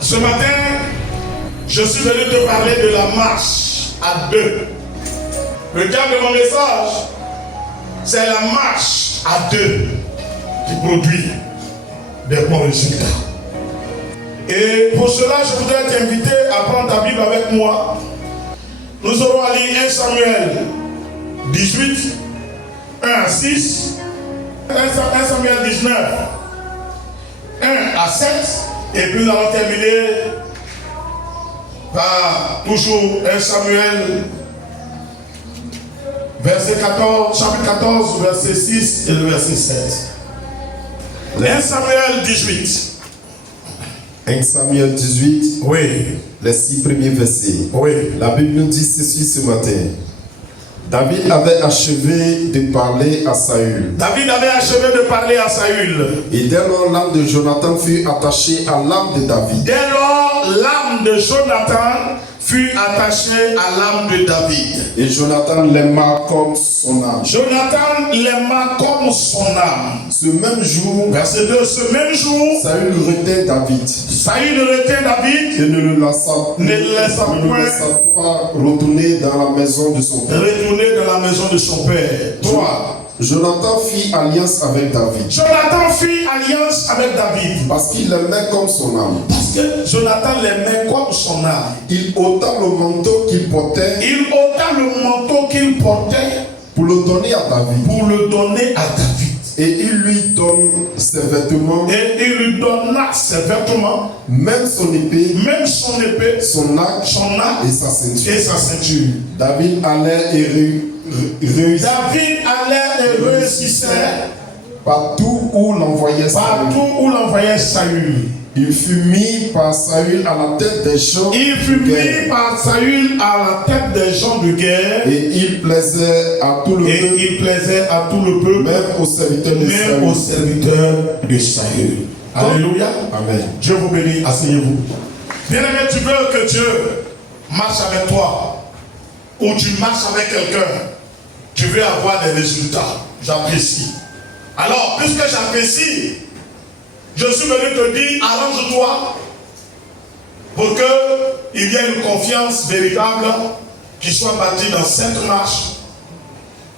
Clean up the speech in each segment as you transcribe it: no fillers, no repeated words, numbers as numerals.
Ce matin, je suis venu te parler de la marche à deux. Le thème de mon message, c'est la marche à deux qui produit des bons résultats. Et pour cela, je voudrais t'inviter à prendre ta Bible avec moi. Nous aurons à lire 1 Samuel 18, 1 à 6, 1 Samuel 19, 1 à 7, et puis nous allons terminer par toujours 1 Samuel verset 14, chapitre 14, verset 6 et le verset 7. 1 Samuel 18. 1 Samuel 18, Oui. les 6 premiers versets. Oui. La Bible nous dit ceci ce matin. David avait achevé de parler à Saül. David avait achevé de parler à Saül. Et dès lors, l'âme de Jonathan fut attachée à l'âme de David. Dès lors, l'âme de Jonathan fut attachée à l'âme de David. Et Jonathan l'aima comme son âme. Jonathan l'aima comme son âme. Ce même jour, Verset 2, ce même jour, Saül retint David. Saül retint David Et ne le laissa pas retourner dans la maison de son de père. retourner dans la maison de son père. 3. Jonathan fit alliance avec David. Jonathan fit alliance avec David. Parce qu'il l'aimait comme son âme. Parce que Jonathan l'aimait comme son âme. Il ôta le manteau qu'il portait Il ôta le manteau qu'il portait pour le donner à David. pour le donner à David. Et il lui donne ses vêtements, Et il lui donna ses vêtements, même son épée, même son épée, son arc son arc et sa ceinture. et sa ceinture. David allait et réussit David allait et réussissait partout où l'envoyait Saül. partout où l'envoyait Saül. Il fut mis par Saül à la tête des gens Il fut de guerre. mis par Saül à la tête des gens de guerre. Et il plaisait à tout le Et peuple, il plaisait à tout le peuple, même aux serviteurs de même aux Saül. serviteurs de Saül. Alléluia. Amen. Dieu vous bénit, asseyez-vous. Bien-aimé, tu veux que Dieu marche avec toi, ou tu marches avec quelqu'un, tu veux avoir des résultats. J'apprécie. Alors, puisque j'apprécie, je suis venu te dire, arrange-toi pour qu'il y ait une confiance véritable qui soit bâtie dans cette marche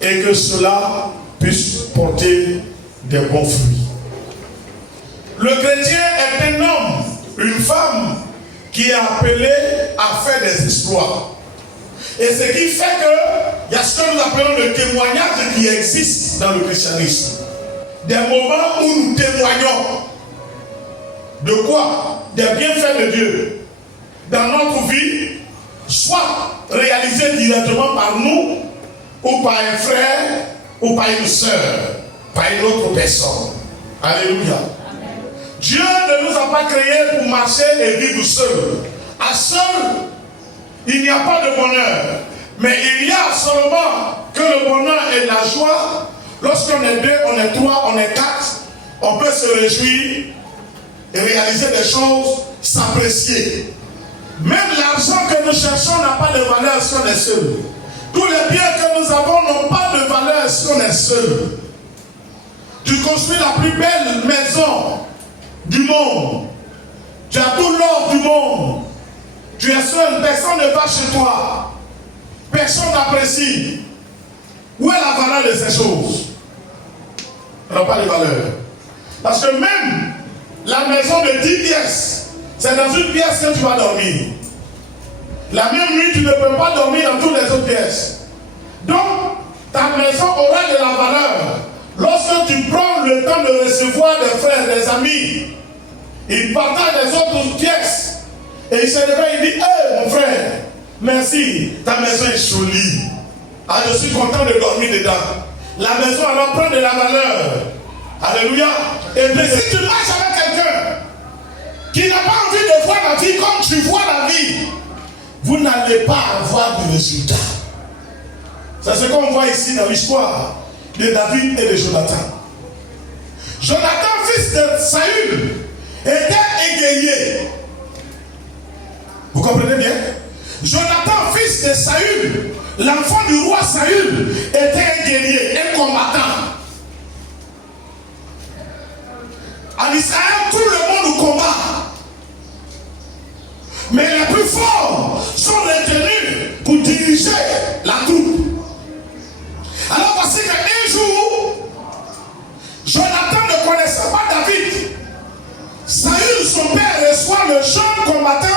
et que cela puisse porter des bons fruits. Le chrétien est un homme, une femme qui est appelé à faire des exploits. Et ce qui fait que il y a ce que nous appelons le témoignage qui existe dans le christianisme. Des moments où nous témoignons de quoi? Des bienfaits de Dieu dans notre vie, soit réalisés directement par nous, ou par un frère, ou par une sœur, par une autre personne. Alléluia. Dieu ne nous a pas créés pour marcher et vivre seul. À seul, il n'y a pas de bonheur. Mais il y a seulement que le bonheur et la joie. Lorsqu'on est 2, on est 3, on est 4, on peut se réjouir et réaliser des choses, s'apprécier. Même l'argent que nous cherchons n'a pas de valeur si on est seul. Tous les biens que nous avons n'ont pas de valeur si on est seul. Tu construis la plus belle maison du monde. Tu as tout l'or du monde. Tu es seul, personne ne va chez toi. Personne n'apprécie. Où est la valeur de ces choses? Elle n'a pas de valeur. Parce que même la maison de 10 pièces, c'est dans une pièce que tu vas dormir. La même nuit, tu ne peux pas dormir dans toutes les autres pièces. Donc, ta maison aura de la valeur. Lorsque tu prends le temps de recevoir des frères, des amis, ils partagent les autres pièces. Et il se réveille, il dit, hey, mon frère, merci, ta maison est jolie. Ah, je suis content de dormir dedans. La maison alors prend de la valeur. Alléluia. Et puis si tu marches avec quelqu'un qui n'a pas envie de voir la vie comme tu vois la vie, vous n'allez pas avoir de résultat. C'est ce qu'on voit ici dans l'histoire de David et de Jonathan. Jonathan, fils de Saül, était égayé. Vous comprenez bien? Jonathan, fils de Saül, l'enfant du roi Saül, était un guerrier, un combattant. En Israël, tout le monde combat. forts sont retenus pour diriger la troupe. Alors voici qu'un jour, Jonathan ne connaissait pas David. Saül, son père, reçoit le jeune combattant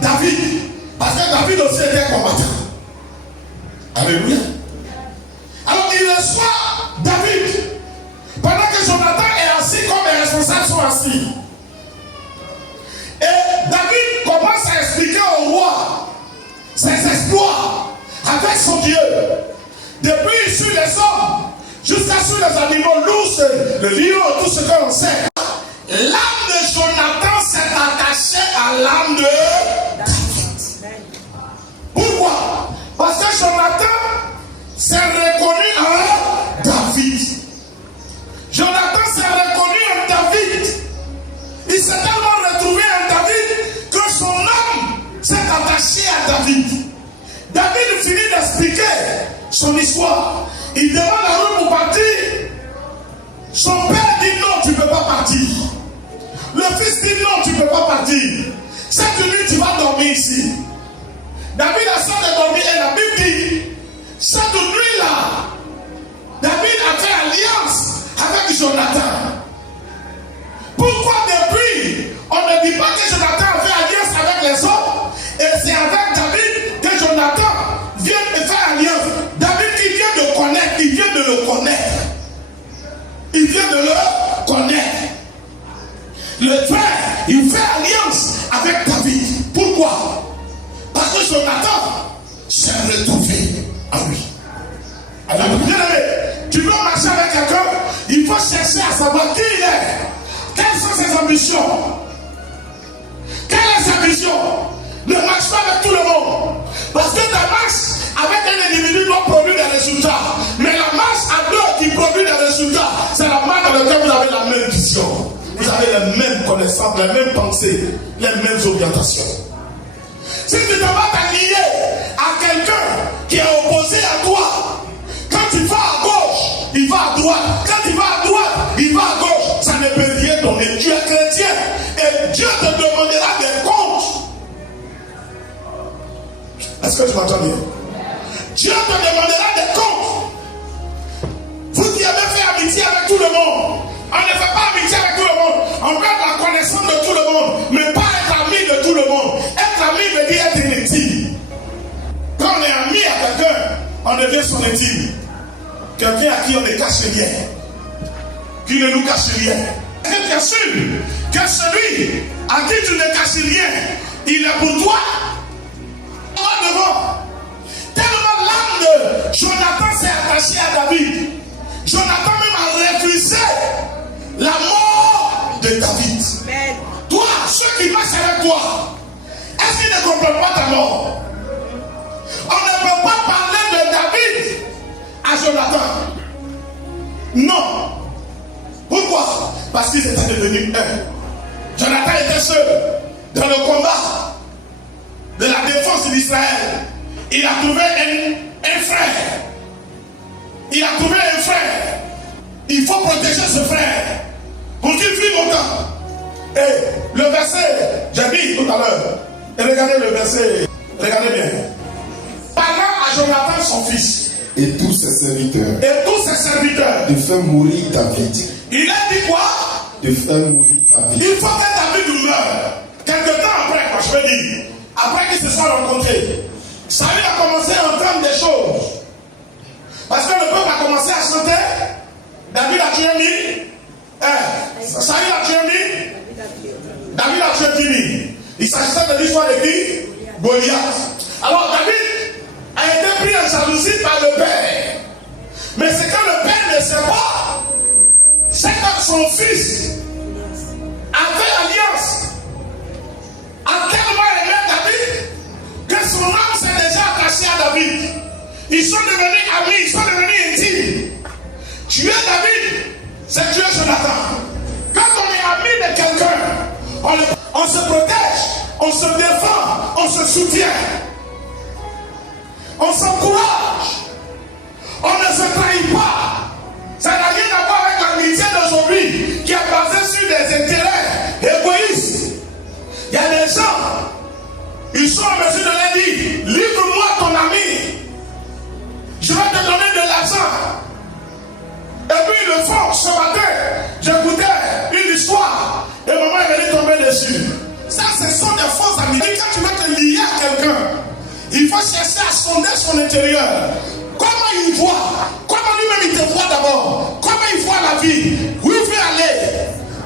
David. Parce que David aussi était combattant. Alléluia. Alors il reçoit David. Pendant que Jonathan est assis, comme les responsables sont assis. Et David commence à expliquer au roi ses exploits avec son Dieu. Depuis sur les hommes, jusqu'à sur les animaux, l'ours, le lion, tout ce que l'on sait. L'âme de Jonathan s'est attachée à l'âme de David. Pourquoi? Parce que Jonathan s'est reconnu en David. Jonathan s'est reconnu en David. Il s'est tellement retrouvé en David que son âme s'est attachée à David. David finit d'expliquer son histoire. Il demande à eux pour partir. Son père dit non, tu ne peux pas partir. Le fils dit non, tu ne peux pas partir. Cette nuit, tu vas dormir ici. David a ça de dormir et la Bible dit, cette nuit-là, David a fait alliance avec Jonathan. Pourquoi depuis, on ne dit pas que Jonathan a fait alliance avec les hommes, et c'est avec David que Jonathan vient de faire alliance. David qui vient de connaître, il vient de le connaître. Il vient de le connaître. Le frère, il fait alliance avec David. Pourquoi? Parce que Jonathan s'est retrouvé en lui. Alors, bien aimé, tu veux marcher avec quelqu'un, il faut chercher à savoir qui il est. Quelles sont ses ambitions? Quelle est sa vision? Ne marche pas avec tout le monde. Parce que ta marche avec un individu doit produire des résultats. Mais la marche à deux qui produit des résultats, c'est la marche dans laquelle vous avez la même vision. Vous avez les mêmes connaissances, les mêmes pensées, les mêmes orientations. Si tu ne vas pas t'allier à quelqu'un qui est opposé à toi, quand tu vas à gauche, il va à droite. Quand tu vas à droite, il va à gauche. Ça ne peut rien donner. Tu es chrétien et Dieu te demandera des comptes. Est-ce que tu m'entends bien? Dieu te demandera des comptes. Vous qui avez fait amitié avec tout le monde, on ne fait pas amitié avec tout le monde. On peut être la connaissance de tout le monde, mais pas être ami de tout le monde. Être ami veut dire être intime. Quand on est ami à quelqu'un, on devient son intime. Quelqu'un à qui on ne cache rien. Qui ne nous cache rien. Et bien sûr que celui à qui tu ne caches rien, il est pour toi. Devant. Tellement l'âme de Jonathan s'est attachée à David. Jonathan même a refusé la mort de David. Amen. Toi, ceux qui marchent avec toi, est-ce qu'ils ne comprennent pas ta mort? On ne peut pas parler de David à Jonathan. Non. Pourquoi? Parce qu'ils étaient devenus un. Jonathan était seul dans le combat de la défense d'Israël. Il a trouvé un frère. Il a trouvé un frère. Il faut protéger ce frère pour qu'il vive longtemps. Et le verset, j'ai dit tout à l'heure, et regardez le verset, regardez bien. Parlant à Jonathan son fils. Et tous ses serviteurs. Et tous ses serviteurs. De faire mourir David. Il a dit quoi? De faire mourir David. Il faut que David meure. Quelque temps après, quand je veux dire, après qu'ils se soient rencontrés, Saül a commencé à entendre des choses. Parce que le peuple a commencé à chanter. David a tué qui? Saül a tué qui? David a tué qui? Il s'agissait de l'histoire de qui? Goliath. Alors David a été pris en jalousie par le père. Mais ce que le père ne sait pas, c'est que son fils a fait alliance. A tellement aimé David que son âme s'est déjà attachée à David. Ils sont devenus amis, ils sont devenus intimes. Tuer David, c'est tuer Jonathan. Quand on est ami de quelqu'un, on se protège, on se défend, on se soutient, on s'encourage, on ne se trahit pas. Ça n'a rien à voir avec l'amitié d'aujourd'hui qui est basée sur des intérêts égoïstes. Il y a des gens, ils sont à là-dessus. Ça, ce sont des fausses amitiés. Quand tu veux te lier à quelqu'un, il faut chercher à sonder son intérieur. Comment il voit? Comment lui-même il te voit d'abord? Comment il voit la vie? Où il veut aller?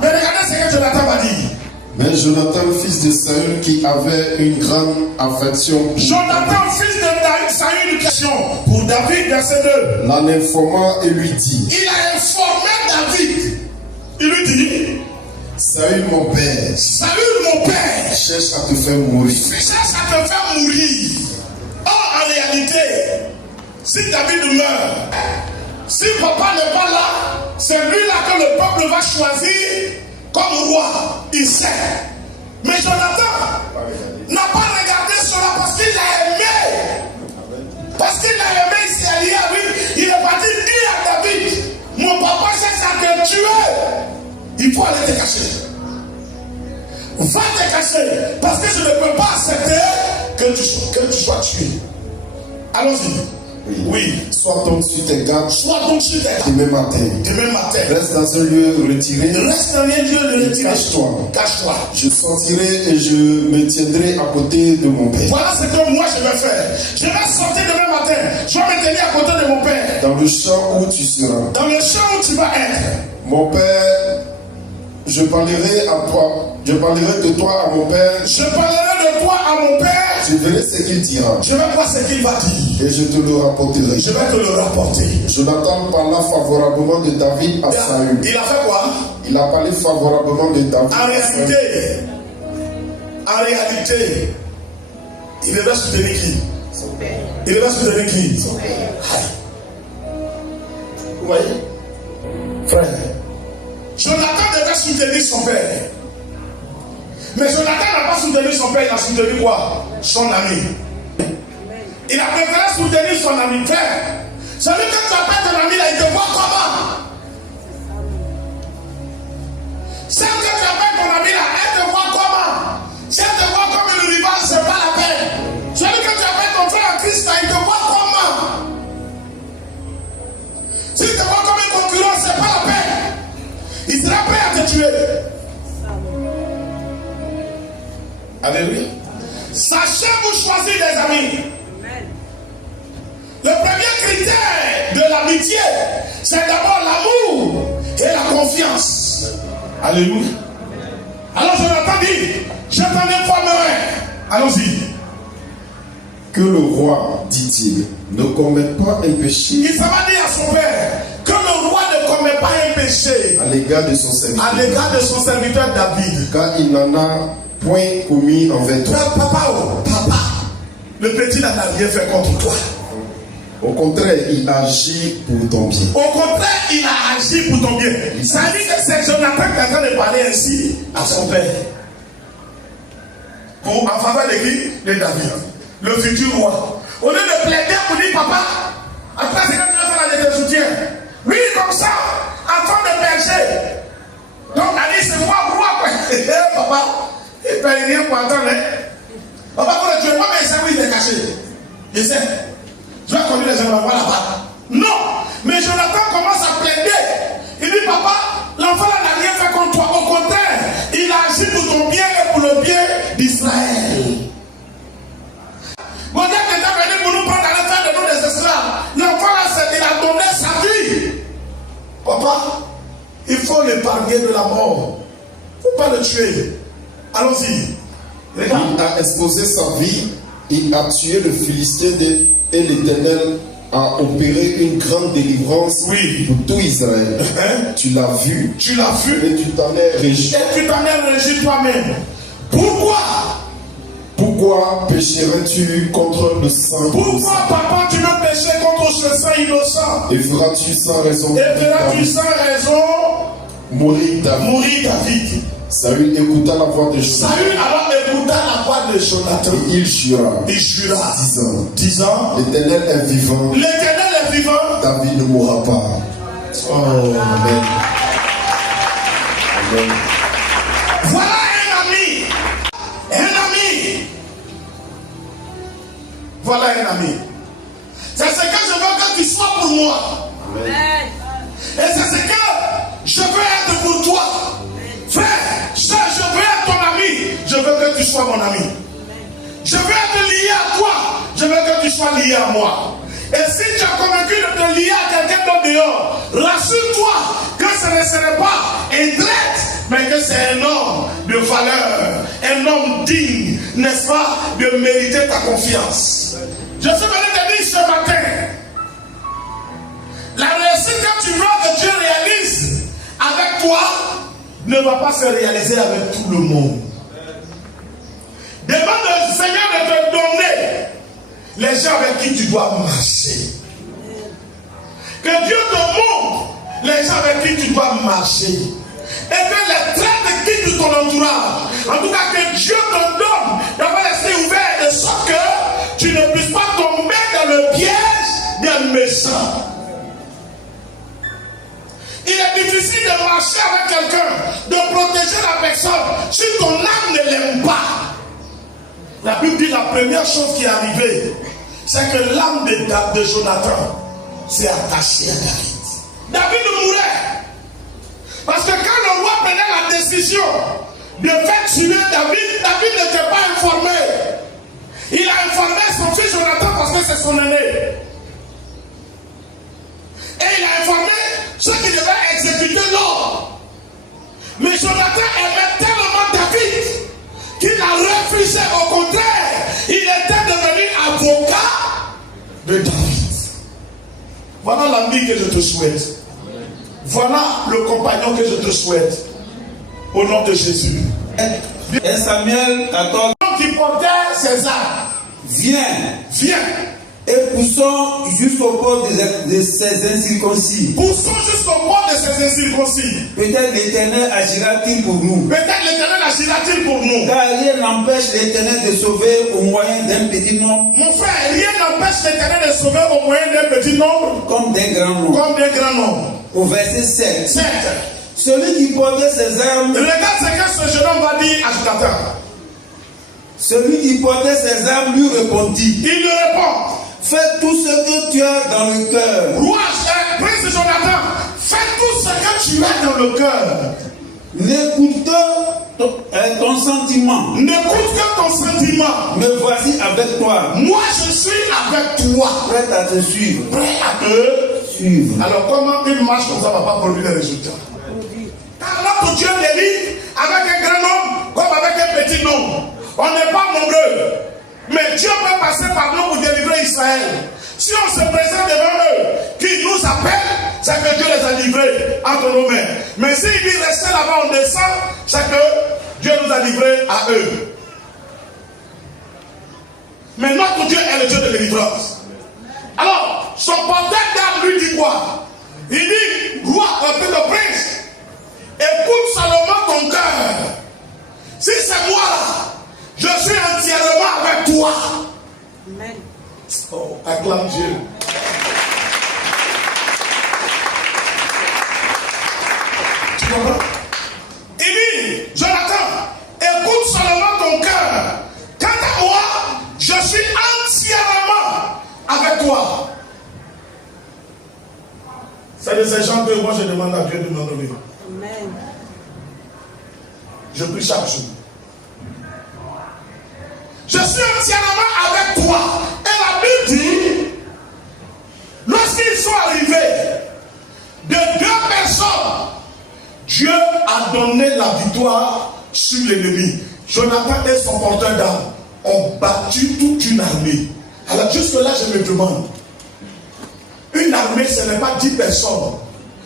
Mais regardez ce que Jonathan va dire. Mais Jonathan, fils de Saül, qui avait une grande affection pour Jonathan, fils de David, ça a une question pour David, verset 2. l'en informa et lui dit, Il a informé David. Il lui dit, Saül mon père salut mon père, cherche à te faire mourir. cherche à te faire mourir. Or, en réalité, si David meurt, si papa n'est pas là, c'est lui là que le peuple va choisir comme roi. Il sait. Mais Jonathan n'a pas regardé cela parce qu'il l'a aimé. Parce qu'il l'a aimé, il s'est allié à lui. Il est parti dire à David, mon papa cherche à te tuer. Il faut aller te cacher. Va te cacher. Parce que je ne peux pas accepter que tu sois tué. Allons-y. Oui. Sois donc sur tes gardes Sois donc sur tes gardes. demain matin. Demain matin. Reste dans un lieu retiré. Reste dans un lieu retiré. Cache-toi. Cache-toi. Je sortirai et je me tiendrai à côté de mon père. Voilà ce que moi je vais faire. Je vais sortir demain matin. Je vais me tenir à côté de mon père. Dans le champ où tu seras. Dans le champ où tu vas être. Mon père, je parlerai à toi. Je parlerai de toi à mon père. Je parlerai de toi à mon père. Je verrai ce qu'il dira. Je vais voir ce qu'il va dire. Et je te le rapporterai. Je vais te le rapporter. Jonathan parla favorablement de David à Saül. Il a fait quoi? Il a parlé favorablement de David En à Saül. réalité, il devait soutenir qui? Il devait soutenir qui? Vous voyez? Frère, Jonathan devait soutenir son père. Mais Jonathan n'a pas soutenu son père, il a soutenu quoi? Son ami. Il a préféré soutenir son ami. Frère, celui que tu appelles ton ami là, il te voit comment? Celle que tu appelles ton ami là, elle te voit comment? Si elle te voit comme une rival, c'est pas la peine. Celui que tu appelles ton frère en Christ là, il te voit comment? S'il te voit comme un concurrent, c'est pas la peine. Il sera prêt à te tuer. Alléluia. Sachez vous choisir des amis. Le premier critère de l'amitié, c'est d'abord l'amour et la confiance. Alléluia. Alors Jonathan dit, je t'en informerai. Allons-y. Que le roi, dit-il, ne commette pas un péché Il s'en va dire à son père que le roi ne commet pas un péché à l'égard de son serviteur. à l'égard de son serviteur David. Car il n'en a point commis envers toi. Papa, le petit n'a rien fait contre toi. Au contraire, il agit pour ton bien. Au contraire, il a agi pour ton bien. Ça veut dire que c'est Jonathan qui est en train de parler ainsi à son père. Pour en faveur de qui? De David, le futur roi. Au lieu de plaider pour dire papa, après c'est quand tu vas faire la de soutien. Lui, comme ça, en train de berger. Donc, Ali, c'est moi, roi. Papa, il ne paye rien pour attendre. Papa, quand tu es pas, mais c'est oui, il est caché. Je sais. Je vais conduire les gens là-bas. Non, mais Jonathan commence à plaider. Il dit, papa, l'enfant n'a rien fait contre toi. Au contraire, il a agi pour ton bien et pour le bien d'Israël. Mon Dieu est venu pour nous prendre à la fin de nous des esclaves. L'enfant là, il a donné sa vie. Papa, il faut l'épargner de la mort. Il ne faut pas le tuer. Allons-y. Il a exposé sa vie, il a tué le Philistin et l'Éternel a opéré une grande délivrance pour tout Israël. Tu l'as vu. Tu l'as vu. Et tu t'en es réjoui. Et tu t'en es réjoui toi-même. Pourquoi pécherais-tu contre le sang? Pourquoi, papa, tu veux pécher contre ce sang innocent? Et feras-tu sans raison mourir David? Saül écouta la voix de Jonathan. Saül alors écouta la voix de Jonathan. Et il jura. Disant, l'Éternel est vivant. David ne mourra pas. Oh, amen. Amen. Voilà un ami. Voilà un ami. C'est ce que je veux que tu sois pour moi. Amen. Et c'est ce que je veux être pour toi. Frère, je veux être ton ami. sois mon ami. Je veux être lié à toi. Je veux que tu sois lié à moi. Et si tu as convaincu de te lier à quelqu'un d'autre dehors, rassure-toi que ce ne serait pas un traître, mais que c'est un homme de valeur, un homme digne, n'est-ce pas, de mériter ta confiance. Je suis venu te dire ce matin, la réussite que tu veux que Dieu réalise avec toi ne va pas se réaliser avec tout le monde. Demande au Seigneur de te donner les gens avec qui tu dois marcher. Que Dieu te montre les gens avec qui tu dois marcher. Et que les traits de qui de ton entourage, en tout cas que Dieu te donne d'avoir l'esprit ouvert de sorte que tu ne puisses pas tomber dans le piège des méchants. Il est difficile de marcher avec quelqu'un, de protéger la personne si ton âme ne l'aime pas. La Bible dit la première chose qui est arrivée, c'est que l'âme de Jonathan s'est attachée à David. David mourait. Parce que quand le roi prenait la décision de faire tuer David, David n'était pas informé. Il a informé son fils Jonathan parce que c'est son aîné. Et il a informé ceux qui devaient exécuter l'ordre. Mais Jonathan aimait tellement David qu'il a refusé. Au contraire, il était devenu avocat de David. Voilà l'ami que je te souhaite. Voilà le compagnon que je te souhaite. Au nom de Jésus. 1 Samuel 14. Qui portait ses armes. Viens. Et poussons jusqu'au port de ces incirconcis. Poussons jusqu'au port de ces incirconcis. Peut-être l'Éternel agira-t-il pour nous. Car rien n'empêche l'Éternel de sauver au moyen d'un petit nombre. Mon frère, rien n'empêche l'Éternel de sauver au moyen d'un petit nombre. Comme d'un grand nombre. Au verset 7. Celui qui portait ses armes. Regarde ce que ce jeune homme va dire à Jonathan. Celui qui portait ses armes lui répondit. Il lui répond. Fais tout ce que tu as dans le cœur. Roi, prince Jonathan, fais tout ce que tu as dans le cœur. N'écoute ton sentiment. N'écoute que ton sentiment. Me voici avec toi. Moi, je suis avec toi. Prêt à te suivre. Prêt à te suivre. Alors, comment une marche comme ça ne va pas produire des résultats? Car notre Dieu délivre avec un grand nombre comme avec un petit nombre. On n'est pas nombreux. Mais Dieu peut passer par nous pour délivrer Israël. Si on se présente devant eux, qui nous appellent, c'est que Dieu les a livrés entre nos mains. Mais s'il dit restez là-bas, on descend, c'est que Dieu nous a livrés à eux. Mais notre Dieu est le Dieu de délivrance. Alors, son porteur d'âme lui dit quoi? Il dit, roi, le prince, écoute seulement ton cœur. Si c'est moi là, je suis entièrement avec toi. Amen. Oh, acclame Dieu. Tu comprends? Il dit, Jonathan, écoute seulement ton cœur. Quant à moi, je suis entièrement avec toi. C'est de ces gens que moi je demande à Dieu de m'enlever. Amen. Je prie chaque jour. Je suis entièrement avec toi. Et la Bible dit, lorsqu'ils sont arrivés, de deux personnes, Dieu a donné la victoire sur l'ennemi. Jonathan et son porteur d'armes ont battu toute une armée. Alors jusque là, je me demande, une armée, ce n'est pas 10 personnes,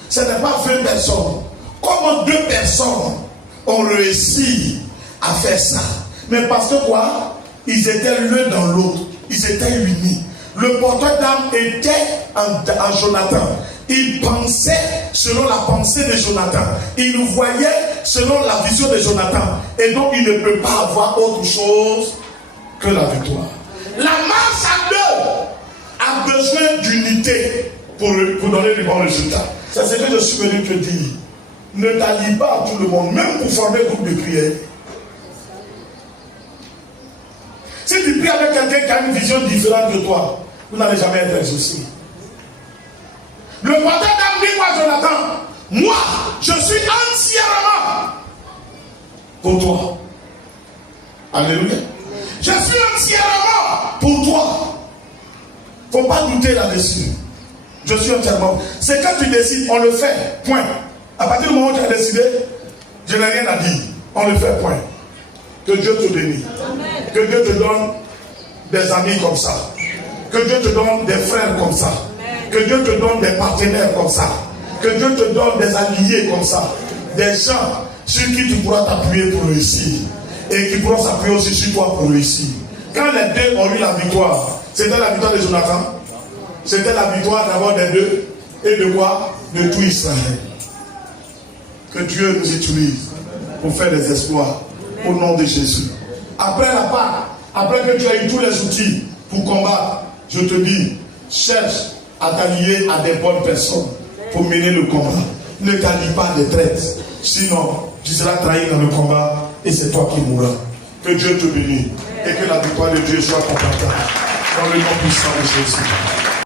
ce n'est pas 20 personnes. Comment 2 personnes ont réussi à faire ça? Mais parce que quoi? Ils étaient l'un dans l'autre. Ils étaient unis. Le porteur d'âme était en Jonathan. Il pensait selon la pensée de Jonathan. Il voyait selon la vision de Jonathan. Et donc il ne peut pas avoir autre chose que la victoire. La marche à deux a besoin d'unité pour donner les bons résultats. C'est ce que je suis venu te dire. Ne t'allie pas à tout le monde, même pour former un groupe de prière. Si tu pries avec quelqu'un qui a une vision différente de toi, vous n'allez jamais être exaucé. Le porteur d'âme dit quoi, Jonathan? Moi, je suis entièrement pour toi. Alléluia. Je suis entièrement pour toi. Il ne faut pas douter là-dessus. Je suis entièrement. C'est quand tu décides, on le fait. Point. À partir du moment où tu as décidé, je n'ai rien à dire. On le fait. Point. Que Dieu te bénisse. Que Dieu te donne des amis comme ça. Que Dieu te donne des frères comme ça. Que Dieu te donne des partenaires comme ça. Que Dieu te donne des alliés comme ça. Des gens sur qui tu pourras t'appuyer pour réussir. Et qui pourront s'appuyer aussi sur toi pour réussir. Quand les deux ont eu la victoire, c'était la victoire de Jonathan. C'était la victoire d'abord des deux. Et de quoi? De tout Israël. Que Dieu nous utilise pour faire des exploits. Au nom de Jésus. Après la part, après que tu as eu tous les outils pour combattre, je te dis, cherche à t'allier à des bonnes personnes pour mener le combat. Ne t'allie pas des traites. Sinon, tu seras trahi dans le combat et c'est toi qui mourras. Que Dieu te bénisse et que la victoire de Dieu soit pour ta part. Dans le nom puissant de Jésus.